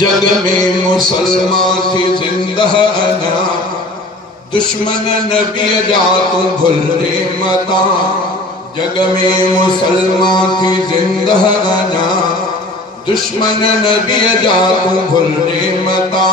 जग में मुसलमान थी जिंदा ना, दुश्मन नबी जा तू भुले मता। जग में मुसलमान थी जिंदा ना, दुश्मन नबी जा तू भुले मता।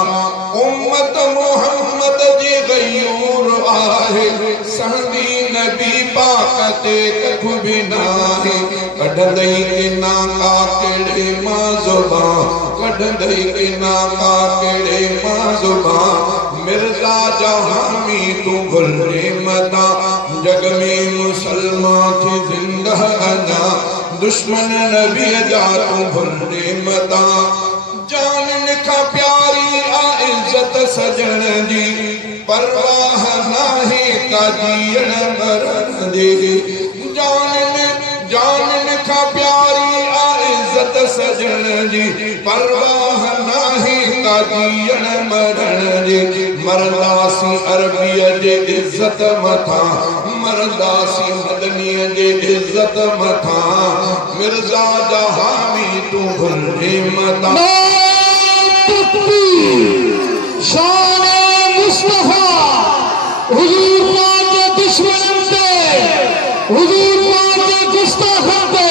उम्मत मोहम्मद जी गयूर आहे, सहदी नबी पाक ते कख भी नाहे। कढंदई के नाका केड़े मां ज़ुबान, कढंदई के नाका केड़े मां ज़ुबान। मिर्ज़ा जहामी तू भुले मता। जग में मुसलमान थी जिंदा ना, दुश्मन नबी जा तू भुले मता। जान का प्यारी आ इज्जत सजन जी, परवाह नाहे का जीण मरण जी। जान का प्यारी आ इज्जत सजन जी, परवाह नाहे का जीण मरण जी। मरदासी अरबिया जे इज्जत मथा, मरदासी मदनीअ जे इज्जत मथा। मिर्ज़ा जहामी तू भुले मता। शान मुस्तफा हुजूर पाक के दुश्मन पे, हुजूर पाक के गुस्ताखन पे।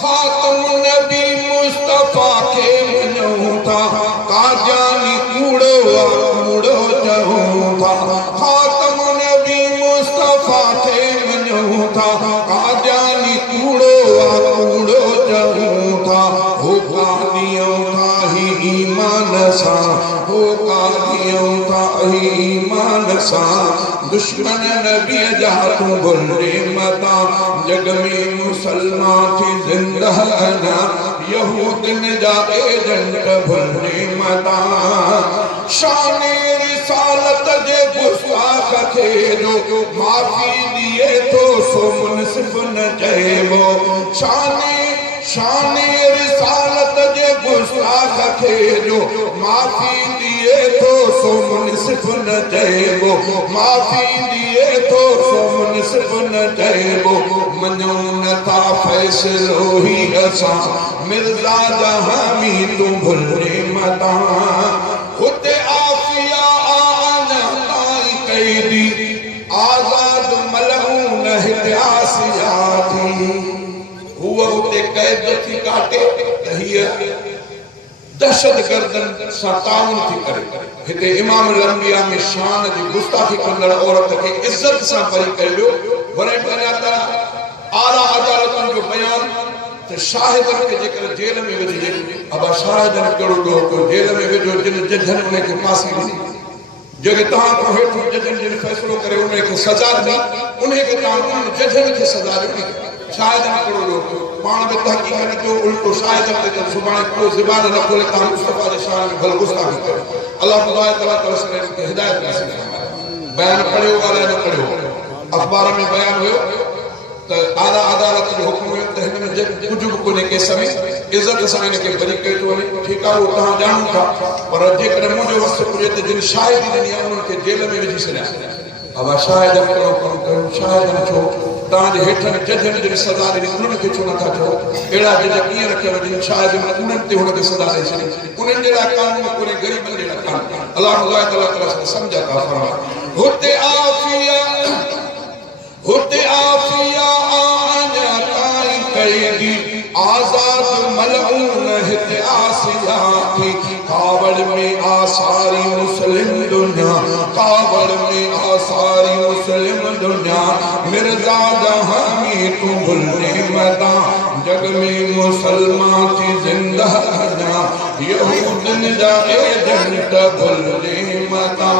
खातम नबी मुस्तफा के मनो था, काजानी कूड़ो कूड़ो जहूं था। खातम नबी मुस्तफा के मनो था, काजानी कूड़ो कूड़ो जहूं था। हो कादियों था ही ईमान सा, हो कादियों था ही ईमान सा। दुश्मन नबी जा तू भुले मता। जग में मुसलमान थी जिंदा ना, यहूदन जा एजेंट भुले मता। शान रिसालत जे गुस्ताख खे जो माफी दिए तो सो मुनसिफ न चइबो। शान रिसालत जे गुस्ताख खे जो माफी दिए तो सो मुनसिफ न चइबो। माफी दिए तो सो मुनसिफ न चइबो। मञो नथा फैसलो ही असां, मिर्ज़ा जहामी तू भुले मता। हुते आफिया आना ताई कैदी, आज़ाद मलऊन हिते आसिया थी। हुआ हुते कैद थी काटे त हीअ दहशतगर्दन सां ताउन थी करे। हिते इमाम अल-अंबिया में शान जी गुस्ताखी कंदड़ औरत खे इज्जत सां परी कयो। वरी अञा त आला अदालतनि जो बयान त शाहिदनि खे जेकर जेल में विझिजे, अबा शाहिदनि कहिड़ो ॾोह कयो, जेल में विझो जिन जजनि उनखे फांसी ॾिनी। जेके तव्हां खां हेठि जजनि जिन फ़ैसिलो करे उनखे सज़ा ॾिनी, उनखे तव्हां उन जजनि खे सज़ा ॾिनी। शाहिदनि कहिड़ो ॾोह कयो, पाण बि तहक़ीक़ कयो, उल्टो शाहिदनि ते सुभाणे को ज़बान न खोले तव्हां मुस्तफ़ा जे शान में भल गुस्ताखी कयो। अल्लाह ताला खे हिदायत नसीब फरमाए। बयान पढ़ियो, ॻाल्हाए न पढ़ियो। अख़बार में बयान हुयो त आला अदालत जो हुकुम हुयो त हिन में कुझु बि कोन्हे केस में, इज़त सां हिनखे बरी कयो थो वञे। ठीकु आहे, उहो तव्हां ॼाणो था, पर जेकॾहिं मुंहिंजो वस पुॼे त जिन शाहिदी ॾिनी आहे उन्हनि खे जेल में विझी छॾिया। अब शाहिदनि कहिड़ो कमु कयो? शाहिदनि छो तव्हांजे हेठि जजनि जिन सज़ा ॾिनी उन्हनि खे छो नथा चओ? अहिड़ा जज कीअं रखिया वञनि? शाहिदनि उन्हनि ते हुनखे सज़ा ॾेई छॾी। उन्हनि जहिड़ा कानून कोन्हे, ग़रीबनि जहिड़ा कानून। अलाह ताला सम्झ था फरमाए। हुते आफिया, हुते आफिया आना ताई कैदी, आज़ाद मलऊन हिते आसिया थी। कावड़ में आसारी मुस्लिम दुनिया, कावड़ में आसारी मुस्लिम दुनिया। मिर्ज़ा जहामी तू भुले मता। जग में मुसलमान थी जिंदा ना, यहूदन जा एजेंट भुले मता।